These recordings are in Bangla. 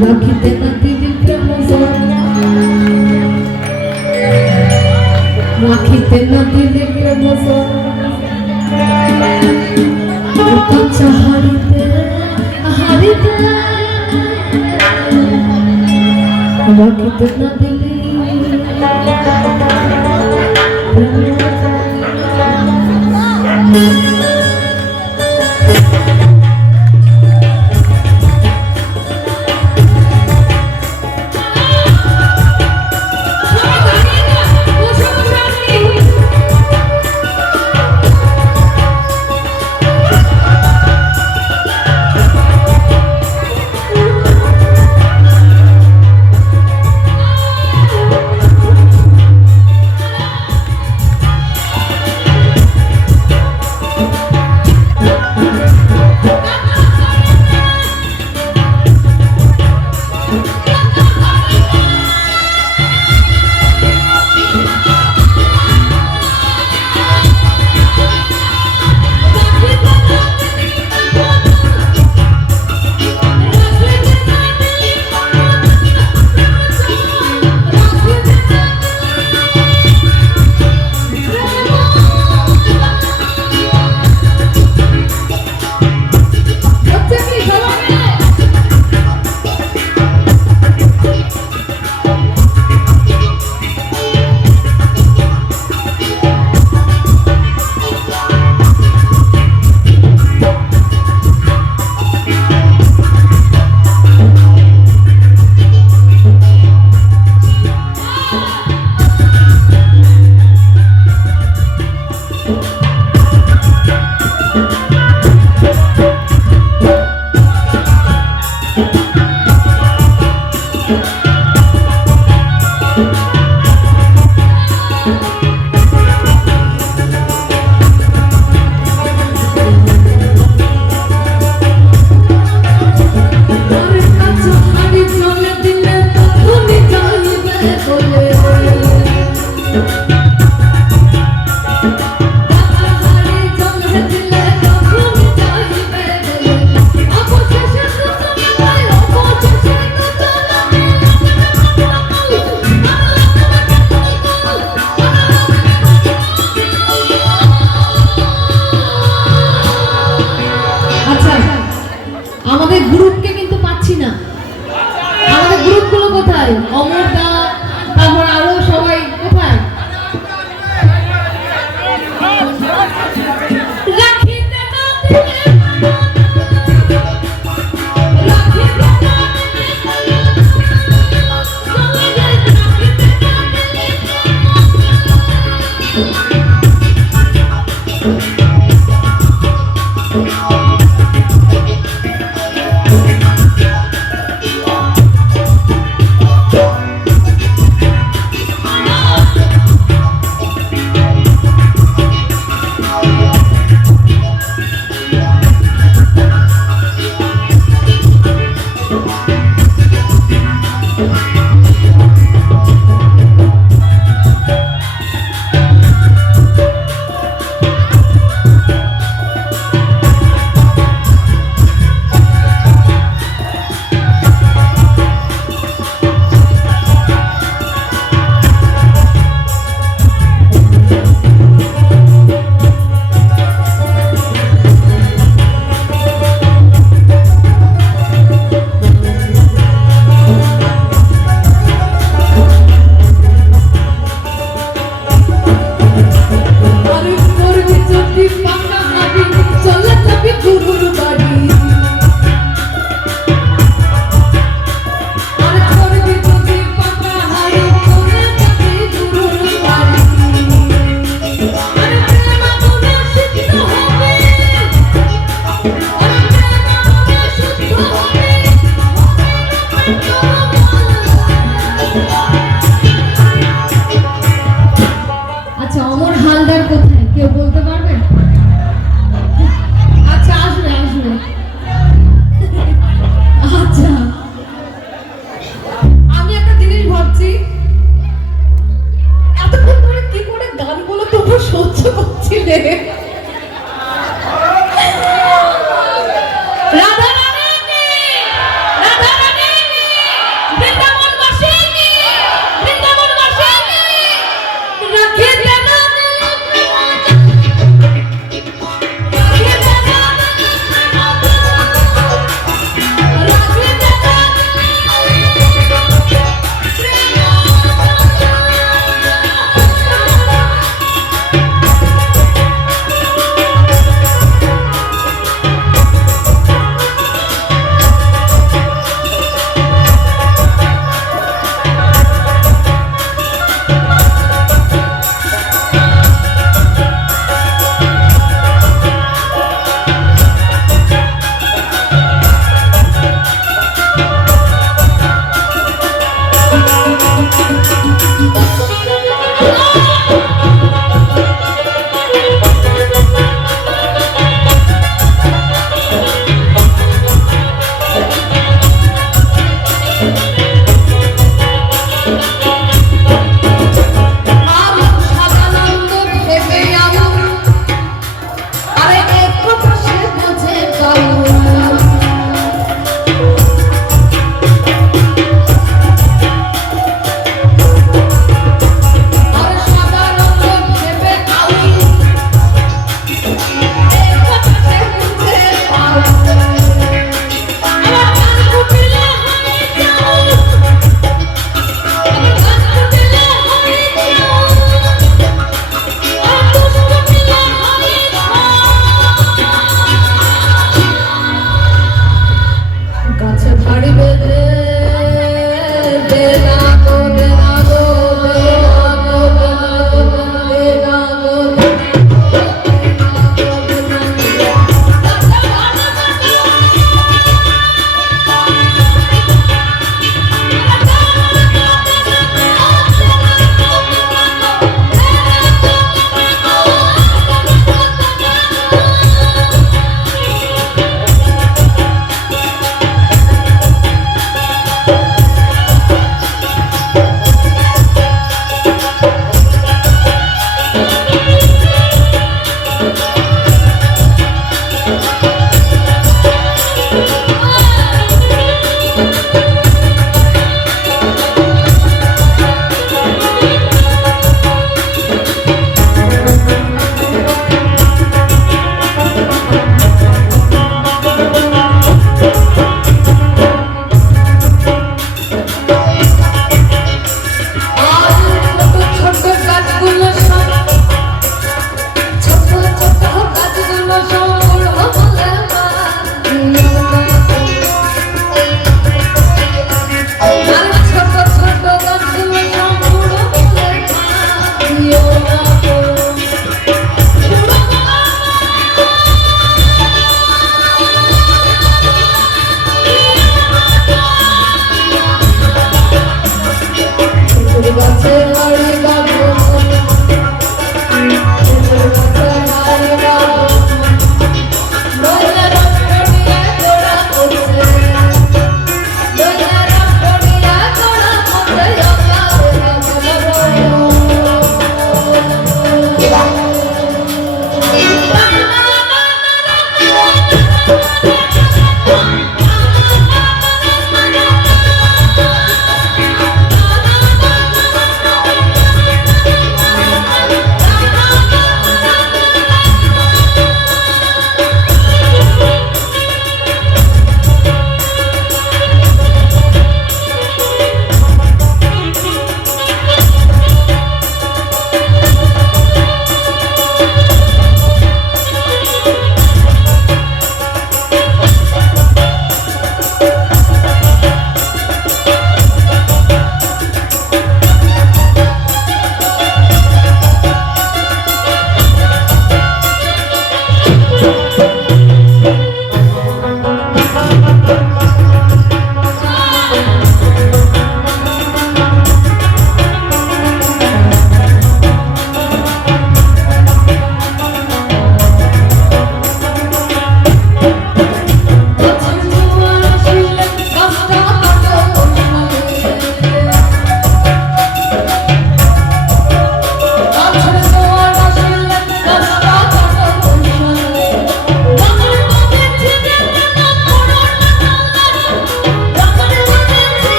রাখিতে না দিলে প্রেম রাখিতে না দিলে প্রেম কাঁচা হারিতে হারিতে রাখিতে না দিলে আমাদের গ্রুপকে কিন্তু পাচ্ছি না। আমাদের গ্রুপগুলো কোথায়? অমরদা, তারপর আরো সবাই কোথায়?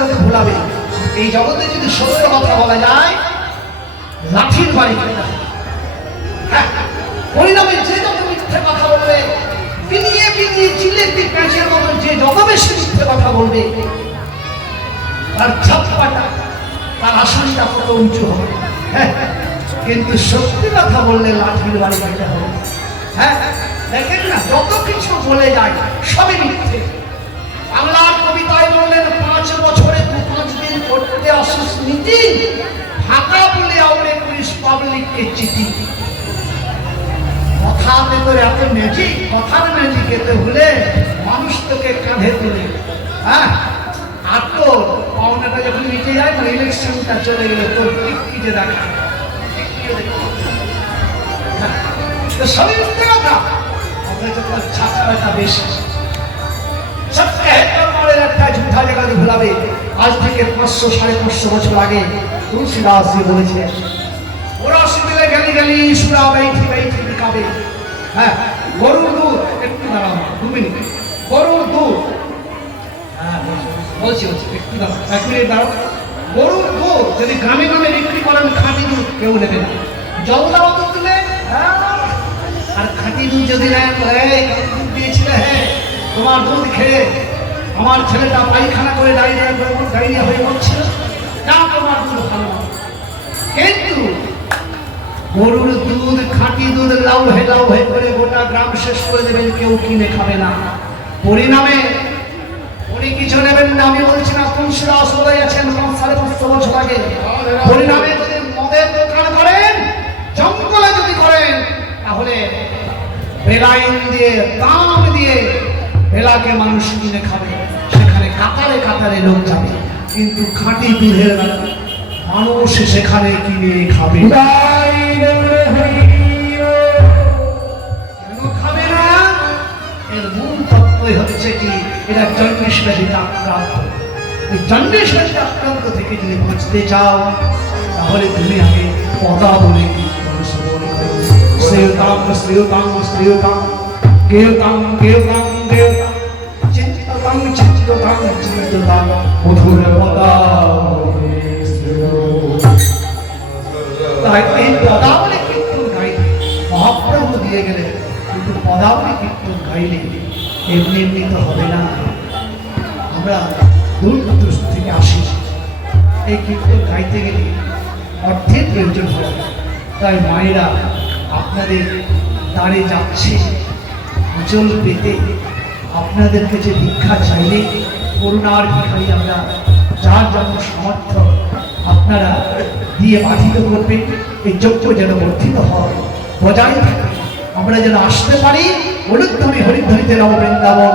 জগতে ভুলাবে। এই জগতে যদি সত্য কথা বলা যায়, লাঠির বাড়ি খেতে হবে। হ্যাঁ, পরিণামে যে যত মিথ্যে কথা বলবে, পিনিয়ে পিনিয়ে চিলেটি প্যাঁচের মতো যে যত বেশি মিথ্যে কথা বলবে, তার ছাপ্পাটা, তার আসনটা কত উঁচু হবে। হ্যাঁ, কিন্তু সত্যি কথা বললে লাঠির বাড়ি খেতে হবে। হ্যাঁ, দেখেন না, যত কিছু বলে যায় সবই মিথ্যে। বাংলার কবিতায় বললেন, 5 বছরে 5 দিন করতে অসুস নীতি, ফাঁকা বলে আউড়ে পুলিশ পাবলিককে চিঠি। কথা ভেতরে এত ম্যাজিক, কথার ম্যাজিক এতে ভুলে মানুষ তোকে কাঁধে তোলে। হ্যাঁ, আর তো পাওনাটা যখন মিটে যায় না, ইলেকশনটা চলে গেলে তোর কি যে দেখা, তো সবই মিথ্যে কথা। অথচ তোর ছাত্রটা বেশি একটা ঝুঠা জায়গায় ভুলাবে। আজ থেকে 500-550 বছর আগে তুলসীদাসজি বলেছে, ওরা শিবিরে গেলি গেলি সুরা বাইঠি বাইঠি বিকাবে। হ্যাঁ, গরুর দুধ, একটু দাঁড়াও 2 মিনিট, গরুর দুধ, হ্যাঁ বলছি একটু দাঁড়াও, 1 মিনিট দাঁড়াও। গরুর দুধ যদি গ্রামে গ্রামে বিক্রি করেন, খাঁটি দুধ কেউ নেবে না। জল দাও তো তুলে, আর খাঁটি দুধ যদি নেন, দুধ দিয়েছিলে, হ্যাঁ তোমার দুধ খেয়ে আমার ছেলেটা পায়খানা করে ডায়রিয়া হয়ে মরছিল, না তোমার দুধ ভালো না। কিন্তু গরুর দুধ, খাঁটি দুধ লাউ হে করে গোটা গ্রাম শেষ করে দেবেন, কেউ কিনে খাবে না। পরিণামে উনি কিছু নেবেন না, আমি বলছি না, তুলসীদাস বলে আছেন 500-550 বছর আগে। পরিণামে যদি মদের দোকান করেন, জঙ্গলে যদি করেন, তাহলে বেলাইন দিয়ে, দাম দিয়ে বেলাকে মানুষ কিনে খাবে, সেখানে কাতারে কাতারে লোক যাবে। কিন্তু খাঁটি দুধের বেলা মানুষ সেখানে কিনে খাবে। কেন খাবে না? এর মূল তত্ত্বই হচ্ছে কি, এরা জন্ডিস ব্যাধিতে আক্রান্ত। এই জন্ডিস ব্যাধিতে আক্রান্ত থেকে যদি বাঁচতে চাও, তাহলে তুমি আগে পদা বলে কি শ্রবণ করো। শ্রেয়তাম শ্রেয়তাম শ্রেয়তাম, গেয়তাম গেয়তাম গেয়তাম, চিন্তিততাম চিন্তিততাম চিন্তিততাম, মধুর পদা। তাই এই পদাবলী কীর্তন গাইলে মহাপ্রভু দিয়ে গেলে, কিন্তু পদাবলী কীর্তন গাইলে এমনি এমনি তো হবে না। আমরা দূর দূর থেকে আসি, এই কীর্তন গাইতে গেলে অর্থের প্রয়োজন হয়। তাই মায়েরা আপনাদের দাঁড়ে যাচ্ছে আঁচল পেতে, আপনাদের কাছে ভিক্ষা চাইলে, করুণার ভিখারি আমরা, যার যেমন সামর্থ্য আপনারা দিয়ে বাধিত করবেন। এই যজ্ঞ যেন বর্ধিত হয়, বজায় থাকে, আমরা যেন আসতে পারি হরিধ্বনি হরিধ্বনিতে নব বৃন্দাবন।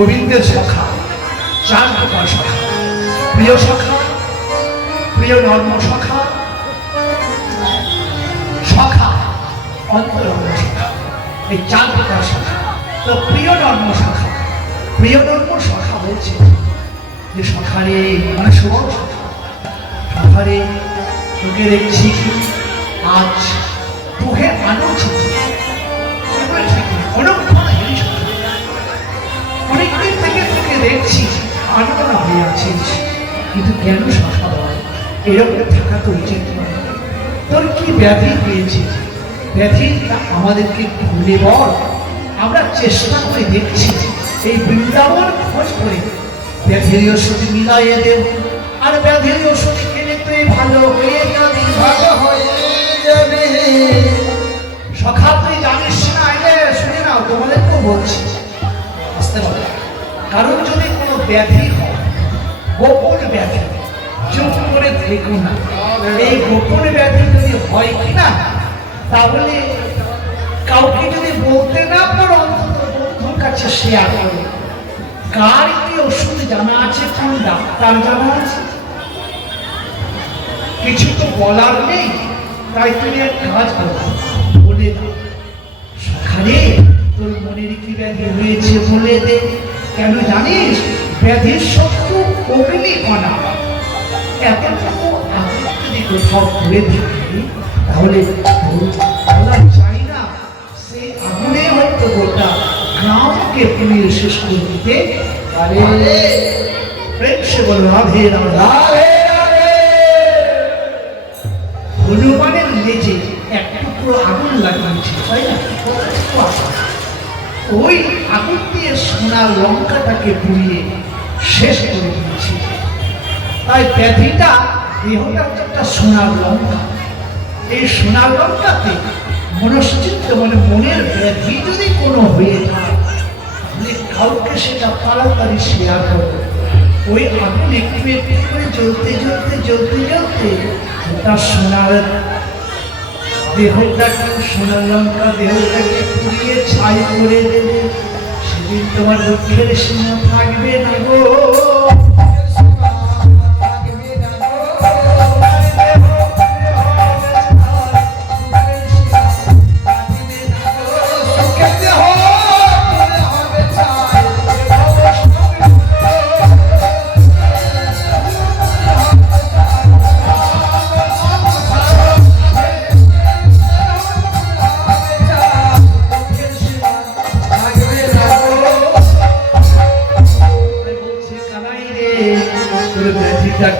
গোবিন্দের সখা, চার প্রকার সখা, প্রিয় সখা, প্রিয় নর্ম সখা, সখা অন্তরঙ্গ সখা, এই চার প্রকার সখা। তো প্রিয় নর্ম সখা, প্রিয় নর্ম সখা বলছে যে সখারে মানে শুভ সখা, সখারে তোকে দেখছি আজ তোকে আলোচিত অনেকদিন থেকে তোকে দেখছি আনমনা হয়ে আছিস, কিন্তু কেন সখা বল? এরকম থাকা তো উচিত নয়। তোর কি ব্যাধি পেয়েছিস? ব্যাধিটা আমাদেরকে ভুলে বল। আমরা চেষ্টা করে দেখছি এই বৃন্দাবন খোঁজ করে ব্যাধির ওষুধ মিলাইয়ে দেব, আর ব্যাধির ওষুধ খেলে তুই ভালো হয়ে যাবি, ভালো হয়ে যাবে। সখা তুই জানিস না, এলে শুনে নাও, তোমাদেরকেও বলছি আসতে পারে। কারণ যদি কোনো ব্যাধি হয়, গোপন ব্যাধি, চুপ করে দেখো না। এই গোপন ব্যাধি যদি হয় কিনা, তাহলে কাউকে যদি বলতে না পারো, অন্তত বন্ধুর কাছে শেয়ার করো। কার কি ওষুধ জানা আছে, কোন ডাক্তার জানা আছে? কিছু তো বলার নেই, তাই তুমি এক কাজ করো, বলে দাও সখারে তোর মনের কি ব্যাধি হয়েছে বলে দে। কেন জানিস? ব্যাধির শত্রু অগ্নিকণা। এতটুকু আগুন যদি কোথাও করে থাকি, তাহলে বলা চাই না সেই আগুনে হয়তো গোটা গ্রামকে পুড়িয়ে শেষ করে দিতে পারে। প্রেম সে বল রাধে রাধে। হনুমানের লেজে এক টুকরো আগুন লাগিয়েছে, তাই না? ওই আগুন দিয়ে সোনার লঙ্কাটাকে পুড়িয়ে শেষ করে দিয়েছে। তাই ব্যাধিটা দেহটা একটা সোনার লঙ্কা। এই সোনার লঙ্কাতে মনশ্চিত্ত মানে মনের ব্যাধি যদি কোনো হয়ে যায়, তাহলে কাউকে সেটা তাড়াতাড়ি শেয়ার করো। ওই আগুন একটু একটু করে জ্বলতে জ্বলতে জ্বলতে জ্বলতে ওটা সোনার দেহটাকে, সোনার লঙ্কা দেহটাকে পুড়িয়ে ছাই করে দেবে। সেদিন তোমার দুঃখের সীমা থাকবে না গো।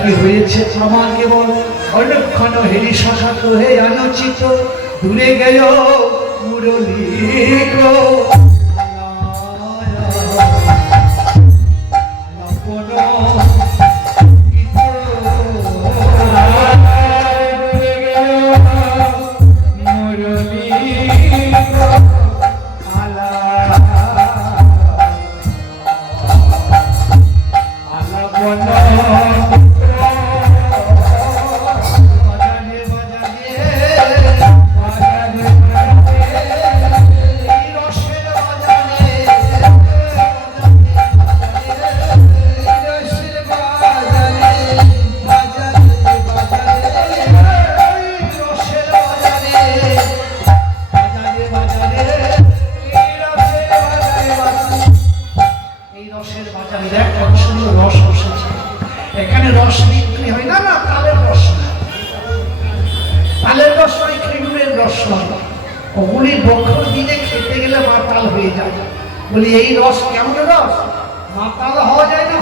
কি হয়েছে আমাকে বল। অলক্ষণ হেরি সখা তো হে আলোচিত, দূরে গেল মুরলী গো। এখানে রস বিক্রি হয় না, না তালের রস, তালের রস নয়, খেজুরের রস নয়। ওগুলি বছর দিনে খেতে গেলে মাতাল হয়ে যায়। বলি এই রস কেমন রস? মাতাল হওয়া যায় না?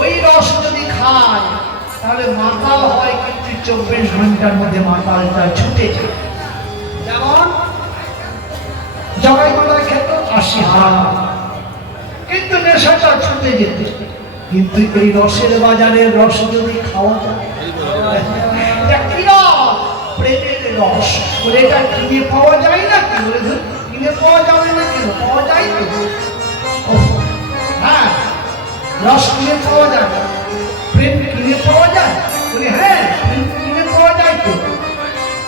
ওই রস যদি খায় তাহলে মাতাল হয়, কিন্তু 24 ঘন্টার মধ্যে মাতালটা ছুটে যায়। যেমন জগাই মালা খেত 80 হারা, কিন্তু নেশাটা ছুটে যেত। কিন্তু এই রসের বাজারের রস যদি খাওয়া যায়, প্রেমের রস, এটা কিনে পাওয়া যায় না? কি বলে কিনে পাওয়া যাবে না? কেন পাওয়া যায়? হ্যাঁ, রস কিনে পাওয়া যায়, প্রেম কিনে পাওয়া যায়। বলি হ্যাঁ, প্রেম কিনে পাওয়া যায়। তো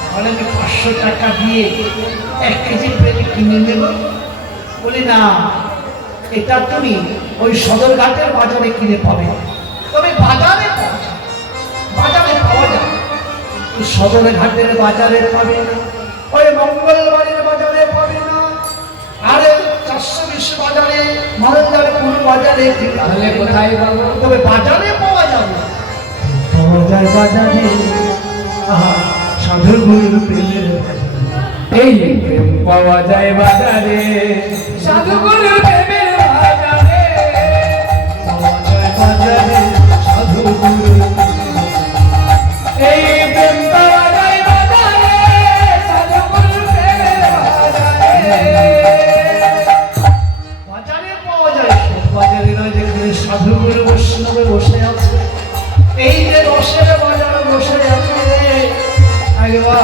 তাহলে আমি 500 টাকা দিয়ে 1 কেজি প্রেম কিনে নেব? বলি না, এটা তুমি ওই সদরঘাটের বাজারে কিনে পাবে, তবে বাজারে পাওয়া যায়, বাজারে পাওয়া যায়, সদরঘাটের বাজারে পাবে না, ওই মঙ্গলবারের বাজারে পাবে না, আরে 420 বাজারে, মালদার কোন বাজারে, তাহলে কোথায় পাবো? তবে বাজারে পাওয়া যাবে, পাওয়া যায় বাজারে। আহা, সাধু গুরুর প্রেমের বাজারে। এই প্রেম পাওয়া যায় বাজারে, সাধুগুরুর প্রেমের বাজারে, পাওয়া যায় বাজারে, সাধু গুরুর এই প্রেম পাওয়া যায় বাজারে, সাধুগুরুর প্রেমের বাজারে। বাজারে পাওয়া যায়, সব বাজারে নয়, যেখানে সাধু গুরু বৈষ্ণবে বসে আছে, এই যে রসের বাজারে বসে আছে, একবার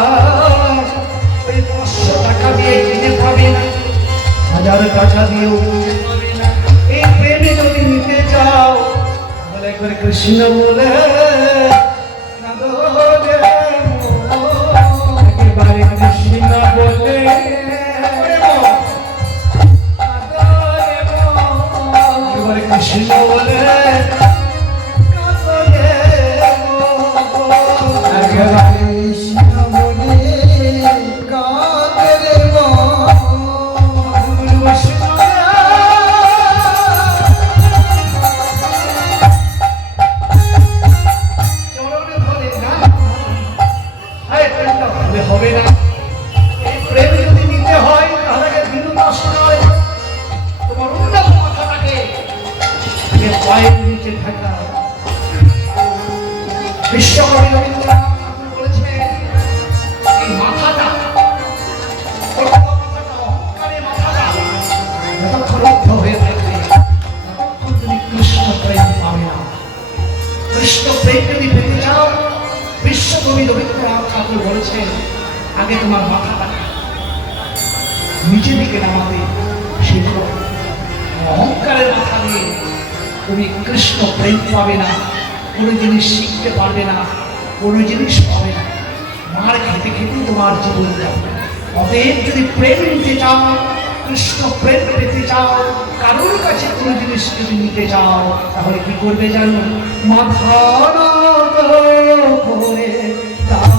ওই 500 টাকা দিয়ে কিনে পাবে না, 1000 টাকা দিয়েও কিনে পাবে না। এই প্রেমে যদি নিতে চাও তাহলে একবার কৃষ্ণ বলে কাঁদো রে মন। একেবারে কৃষ্ণ বলে ওরে মন, একেবারে কৃষ্ণ বলে কাঁদো রে মন। একেবারে হবে না। এই প্রেম যদি নিতে হয় তাহলে আগে বিনু দাস নয়, তোমার উন্নত মাথাটাকে আগে পায়ের নিচে ঢাকা। বিশ্বকবি রবীন্দ্রনাথ ঠাকুর বলেছেন, এই মাথাটা, অহংকারের মাথাটা যতক্ষণ রুদ্ধ হয়ে থাকবে ততক্ষণ তুমি কৃষ্ণ প্রেম পাবে না। কৃষ্ণ প্রেম যদি পেতে চাও, বিশ্বকবি রবীন্দ্রনাথ ঠাকুর বলেছেন, আগে তোমার মাথাটা নিচে দিকে নামাতে শিখো। অহংকারের মাথা দিয়ে তুমি কৃষ্ণ প্রেম পাবে না, কোনো জিনিস শিখতে পারবে না, কোনো জিনিস পাবে না, মার খেতে খেতে তোমার জীবন যাবে। অতএব যদি প্রেম নিতে চাও, কৃষ্ণ প্রেম পেতে চাও, কারোর কাছে কোনো জিনিস যদি নিতে চাও, তাহলে কি করবে জানো? মাথা নত করে দাও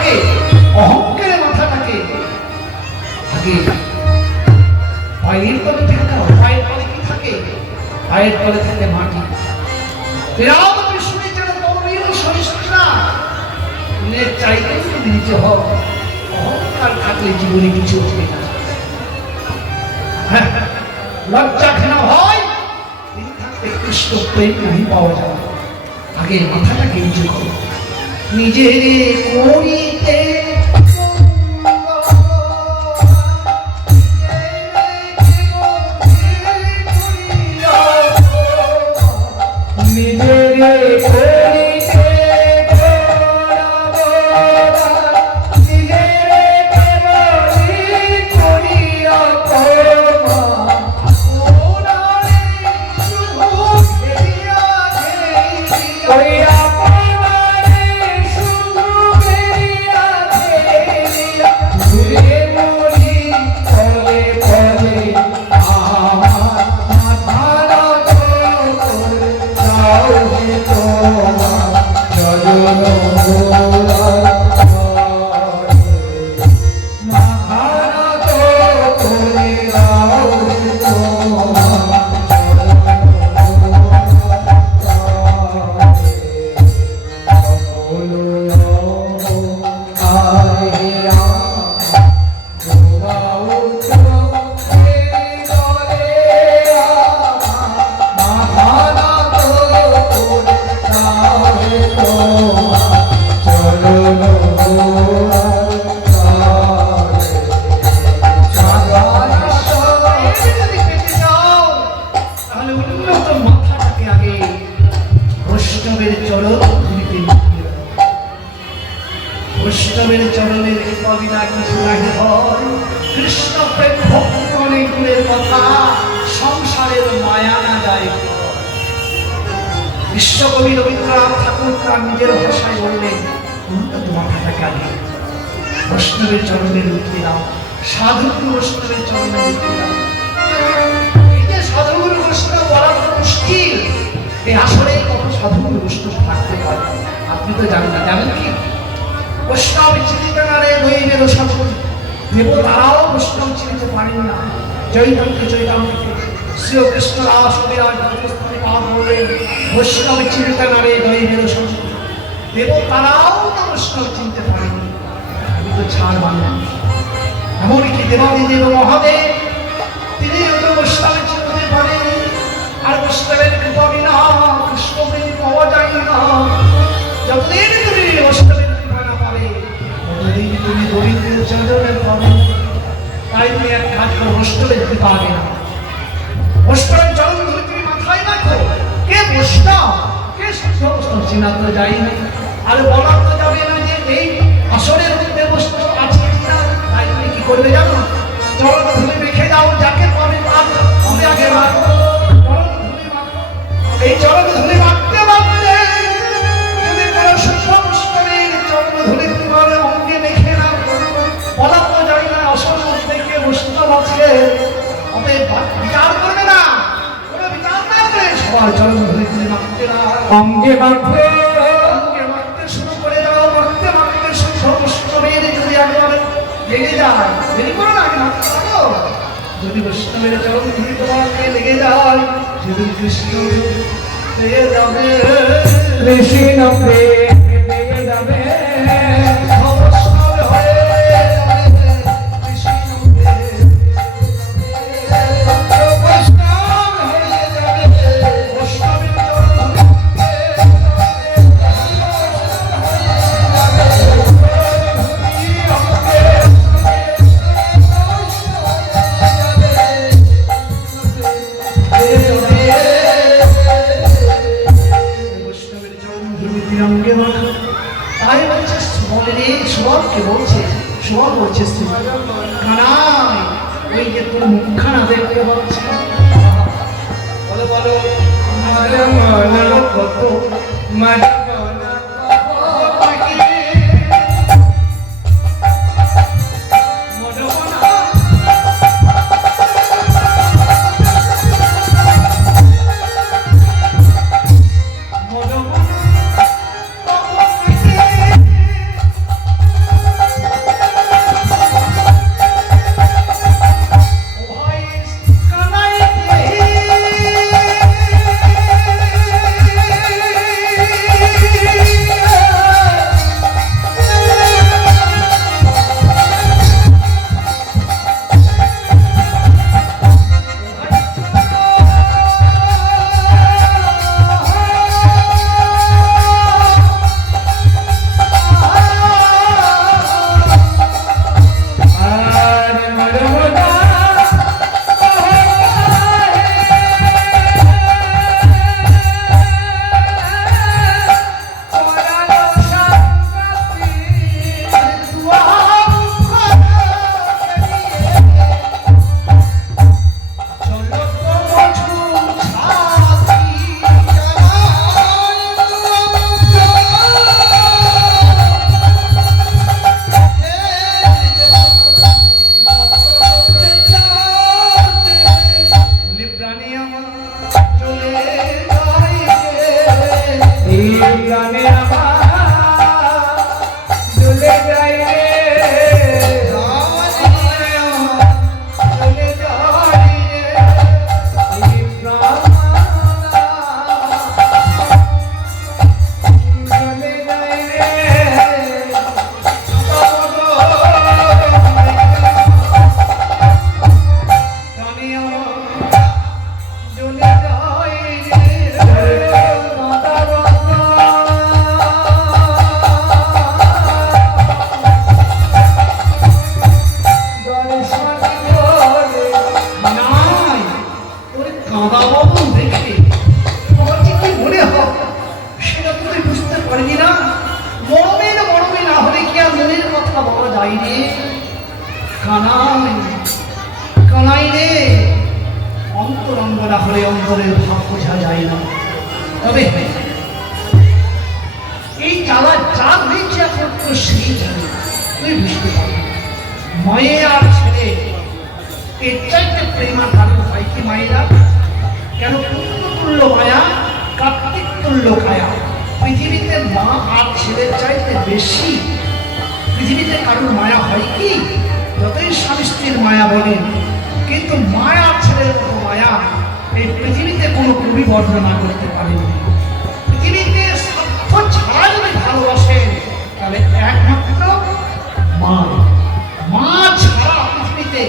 হে অহংকারের মাথাটাকে আগে পায়ের তলে ঠেকাও। পায়ের তলে কি থাকে? পায়ের তলে থাকে মাটি। বিরাট বিষ্ণুর যেন তরুণীর সহিষ্ণুতা নের চাইতে তুমি নিচে হও। অহংকার থাকলে জীবনে কিছু হবে না। হ্যাঁ, লজ্জা ঘৃণা ভয় তিনি থাকতে কৃষ্ণ প্রেম नहीं পাওয়া যায়। আগে মাথাটাকে নিচু করো। নিজের করিতে চলো আয় রাম ঘুমাও চোখে জলে মাথা না তো করে তাহে তোমার চলো যদি পেতে চাও তাহলে উন্নত মাথাটাকে আগে বৈষ্ণবের চরণ ধুলিতে মিশিয়ে দাও। বৈষ্ণবের চরণের কবিতা কিছু লাগে হয় কৃষ্ণ প্রেম ভক্তি অনেক গুণের কথা সংসারের মায়া না যায়। বিশ্বকবি রবীন্দ্রনাথ ঠাকুর তার নিজের ভাষায় বললেন উন্নত মাথাটাকে আগে বৈষ্ণবের চরণে লুকিয়ে দাও, সাধুগুরু বৈষ্ণবের চরণে লুকিয়ে দাও। এই যে সাধুগুরু বৈষ্ণব বলা তো মুশকিল, এই আসলে কত সাধুগুরু বৈষ্ণব থাকতে পারে আপনি তো জানেন না। জানেন কি বৈষ্ণব চিনিতে না রে দৈবের সাধু দেব তারাও বৈষ্ণব চিনতে পারেন না। চৈতন্য চৈতন্যকে শ্রীকৃষ্ণ রাস বিরাজ রাজস্থানে পাঠ বললেন বৈষ্ণব চিনিতে না রে দৈবের সাধু দেব তারাও না বৈষ্ণব চিনতে পারেনি। আমি তো ছাড় বাংলা এমনকি দেবাদিদেব মহাদেব তিনি তো বৈষ্ণবের চিনতে পারেনি। আর বৈষ্ণবের কৃপা বিনা কৃষ্ণপ্রেম পাওয়া যায় না। যতদিন তুমি বৈষ্ণবের কৃপা না পাবে ততদিন তুমি দরিদ্রের চরণে পাবে। তাই তুমি এক কাজ করো, বৈষ্ণবের কৃপা আগে না, বৈষ্ণবের চরণ ধরে তুমি মাথায় রাখো কে বৈষ্ণব কে শুদ্ধ বৈষ্ণব চেনা তো যাই না। আর বলা তো যাবে না যে এই আসরের মধ্যে বৈষ্ণব আছে কিনা। তাই তুমি কি করবে জানো, চরণ ধরে রেখে যাও, যাকে পাবে তার তুমি আগে রাখো। এই চরণ ধরে রাখতে পারলে যদি কোনো শুদ্ধ বৈষ্ণবের চরণ ধরে তোমার অঙ্গে মেখে নাও, বলা তো যাই না আসল মধ্যে কে বৈষ্ণব আছে। অতএব বিচার করবে না, কোনো বিচার না করে সবার চরণ ধরে তুমি মাখতে না, অঙ্গে মাখে অঙ্গে মাখতে শুরু করে দাও। মাখতে মাখতে শুদ্ধ বৈষ্ণবের যদি একবারে লেগে যায়, দেরি করো না, আগে মাখতে থাকো। যদি বৈষ্ণবের চরণ ধরে তোমাকে লেগে যায় সেদিন কৃষ্ণ পেয়ে যাবে। কৃষ্ণ প্রেম পেয়ে যাবে বৈষ্ণব হয়ে যাবে, কৃষ্ণ পেয়ে বৈষ্ণব হয়ে যাবে। বৈষ্ণবের চরণ বৈষ্ণবের চরণ ধুলিতে অঙ্গে মাখা। তাই বলছে সুবলকে বলছে, সুবল বলছে কানাই ওই যে তোর মুখখানা দেখতে পাচ্ছি, বলো বলো মারে মন কত মারে মন কানাই কানাই রে কানাই, কানাই রে। অন্তরঙ্গ না হলে অন্তরের ভাব বোঝা যায় না। তবে এই জ্বালা যা হয়েছে একমাত্র সেই জানে, তুই বুঝতে পারবি। মায়ে আর ছেলে এর চাইতে প্রেমা ধারণ হয় কি মায়েরা? কেন পুত্রতুল্য মায়া, কার্তিক তুল্য কায়া। পৃথিবীতে মা আর ছেলের চাইতে বেশি পৃথিবীতে কারোর মায়া হয় কি? যতই স্বামী স্ত্রীর মায়া বলেন, কিন্তু মায়া আর ছেলের মতো মায়া এই পৃথিবীতে কোনো কবি বর্ণনা করতে পারেন। পৃথিবীতে স্বার্থ ছাড়া যদি ভালোবাসেন তাহলে একমাত্র মা। মা ছাড়া পৃথিবীতে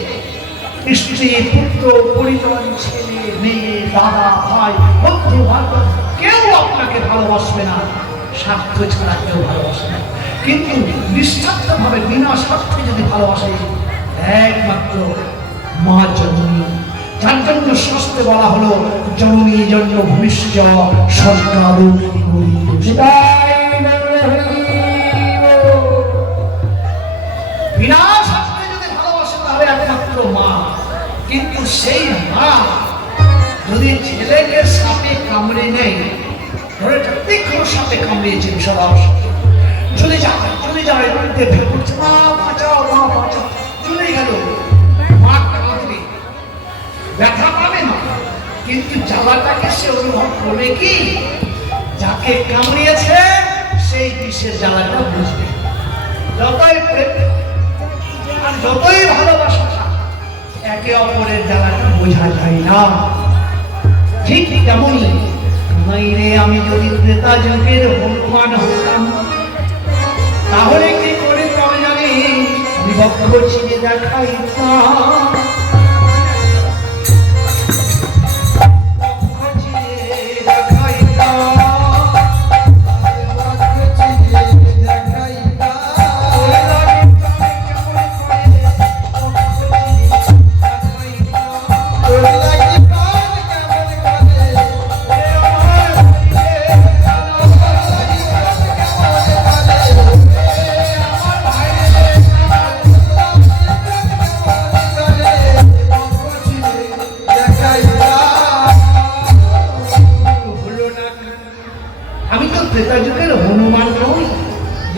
স্ত্রী, পুত্র, পরিজন, ছেলে, মেয়ে, দাদা, ভাই, বন্ধু, বান্ধব কেউ আপনাকে ভালোবাসবে না। স্বার্থ ছাড়া কেউ ভালোবাসে না। কিন্তু নিঃস্বার্থভাবে বিনা স্বার্থে যদি ভালোবাসে একমাত্র মা জননী। যার জন্য শাস্ত্রে বলা হলো জননী জন্য ভবিষ্য সরকার বিনা স্বার্থে যদি ভালোবাসে তাহলে একমাত্র মা। কিন্তু সেই মা যদি ছেলেকে সাপে কামড়ে নেয়, ধরে তীক্ষ্ণ সাপে কামড়িয়েছে চলে যায় চলে যায়, মা বাঁচাও মা বাঁচাও, চলে গেল। মা কাঁদবে, ব্যথা পাবে না, কিন্তু জ্বালাটাকে সে অনুভব করবে কি? যাকে কামড়িয়েছে সেই বিষের জ্বালাটা বুঝবে। যতই প্রেম আর যতই ভালোবাসা একে অপরের জ্বালাটা বোঝা যায় না। ঠিক তেমনই মাইরে আমি যদি ত্রেতা যুগের হনুমান হতাম তাহলে কি করে তবে জানি বিভক্ত চিনে দেখাইতাম।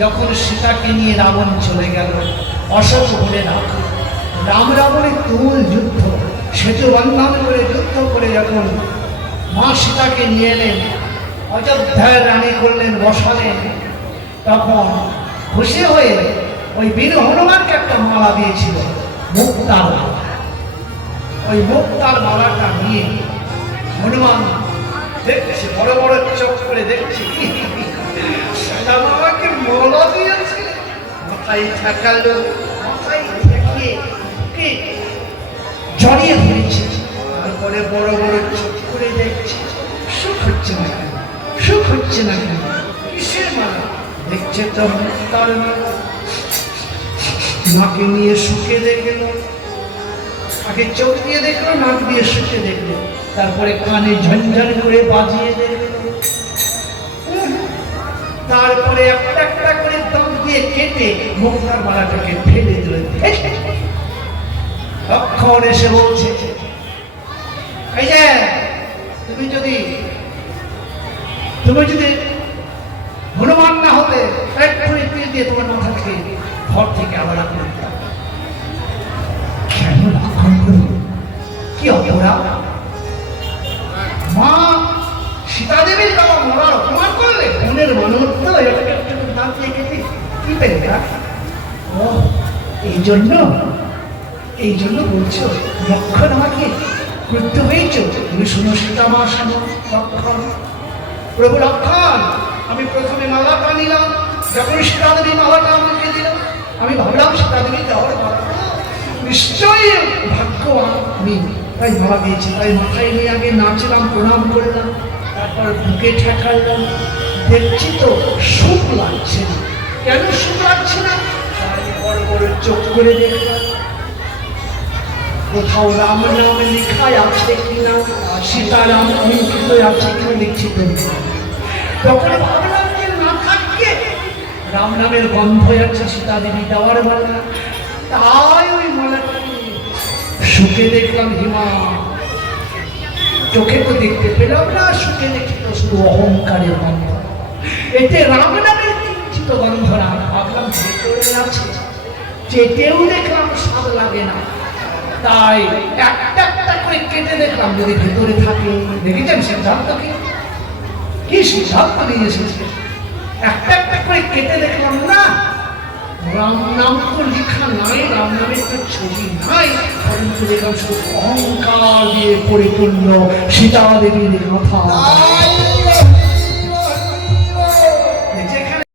যখন সীতাকে নিয়ে রাবণ চলে গেল অশোক বলে রাম রাবণের তুমুল যুদ্ধ, সেতু বন্ধন করে যুদ্ধ করে যখন মা সীতাকে নিয়ে এলেন, অযোধ্যায় রানী করলেন, বসালেন, তখন খুশি হয়ে ওই বীর হনুমানকে একটা মালা দিয়েছিল, মুক্তার মালা। ওই মুক্তার মালাটা নিয়ে হনুমান দেখছে, বড় বড় চোখ করে দেখছে, আমাকে মালা দিয়েছে। মাথায় ঠেকালো, মাথায় ঠেকিয়ে জড়িয়ে ধরেছে। তারপরে বড় বড় চোখ করে দেখছে, সুখ হচ্ছে না কেন, সুখ হচ্ছে না কেন, কিসের মালা? দেখছে তো মুক্তার মালা। নাকে নিয়ে শুকে দেখলো, আগে চোখ দিয়ে দেখলো, নাক দিয়ে শুকে দেখলো, তারপরে কানে ঝনঝন করে বাজিয়ে দেখলো, তারপরে একটা একটা করে দাঁত দিয়ে কেটে মুক্তার মালাটাকে ফেলে দিল। তখন এসে বলছে, এই যে তুমি যদি হনুমান না হতে এক্ষুনি তীর দিয়ে তোমার মাথা থেকে ঘর থেকে আবার করে দিতাম। কেন লক্ষণ করব? কি অপরাধ? মা সীতা দেবীর বাবা মরার অপমান করলে মনের মনোত্ব একটা দাঁত দিয়ে কেটে কি পেলে? ও এই জন্য বলছো লক্ষণ আমাকে ক্রুদ্ধ হয়েছ? তুমি শুনো সীতা মা, শোনো লক্ষণ। প্রভু লক্ষণ, আমি প্রথমে মালাটা নিলাম, যখন সীতা দেবী মালাটা আমাকে দিলাম, আমি ভাবলাম সীতা দেবী দেওয়ার মালা নিশ্চয়ই ভাগ্যবান আমি, তাই মালা দিয়েছি। তাই মাথায় নিয়ে আগে নাচলাম, প্রণাম করলাম, তারপর বুকে ঠেকালাম। দেখছি তো সুখ লাগছে না। কেন সুখ লাগছে না? বড় বড় চোখ করে দেখলাম, কোথাও রাম নাম লেখায় আছে কিনা, সীতারাম অঙ্কিত আছে কিনা লিখিত। তখন ভাবলাম যে না থাকিয়ে রাম নামের গন্ধ যাচ্ছে সীতা দেবী দেওয়ার মালা, তাই ওই মালাটাকে শুকে দেখলাম হিমা। চোখে তো দেখতে পেলাম না, শুকে দেখি তো শুধু অহংকারের গন্ধ। এতে রাম নামের কিঞ্চিত গন্ধ না, ভাবলাম ভেতরে আছে, চেটেও দেখলাম স্বাদ লাগে না, তাই একটা একটা করে কেটে দেখলাম যদি ভেতরে থাকে। দেখেছেন সিদ্ধান্ত কি সিদ্ধান্ত নিয়ে এসেছে, একটা একটা করে কেটে দেখলাম না, রাম নাম তো লেখা নাই, রাম নামের তো ছবি নাই, পরন্তু দেখলাম শুধু অহংকার দিয়ে পরিপূর্ণ সীতা দেবীর কথা।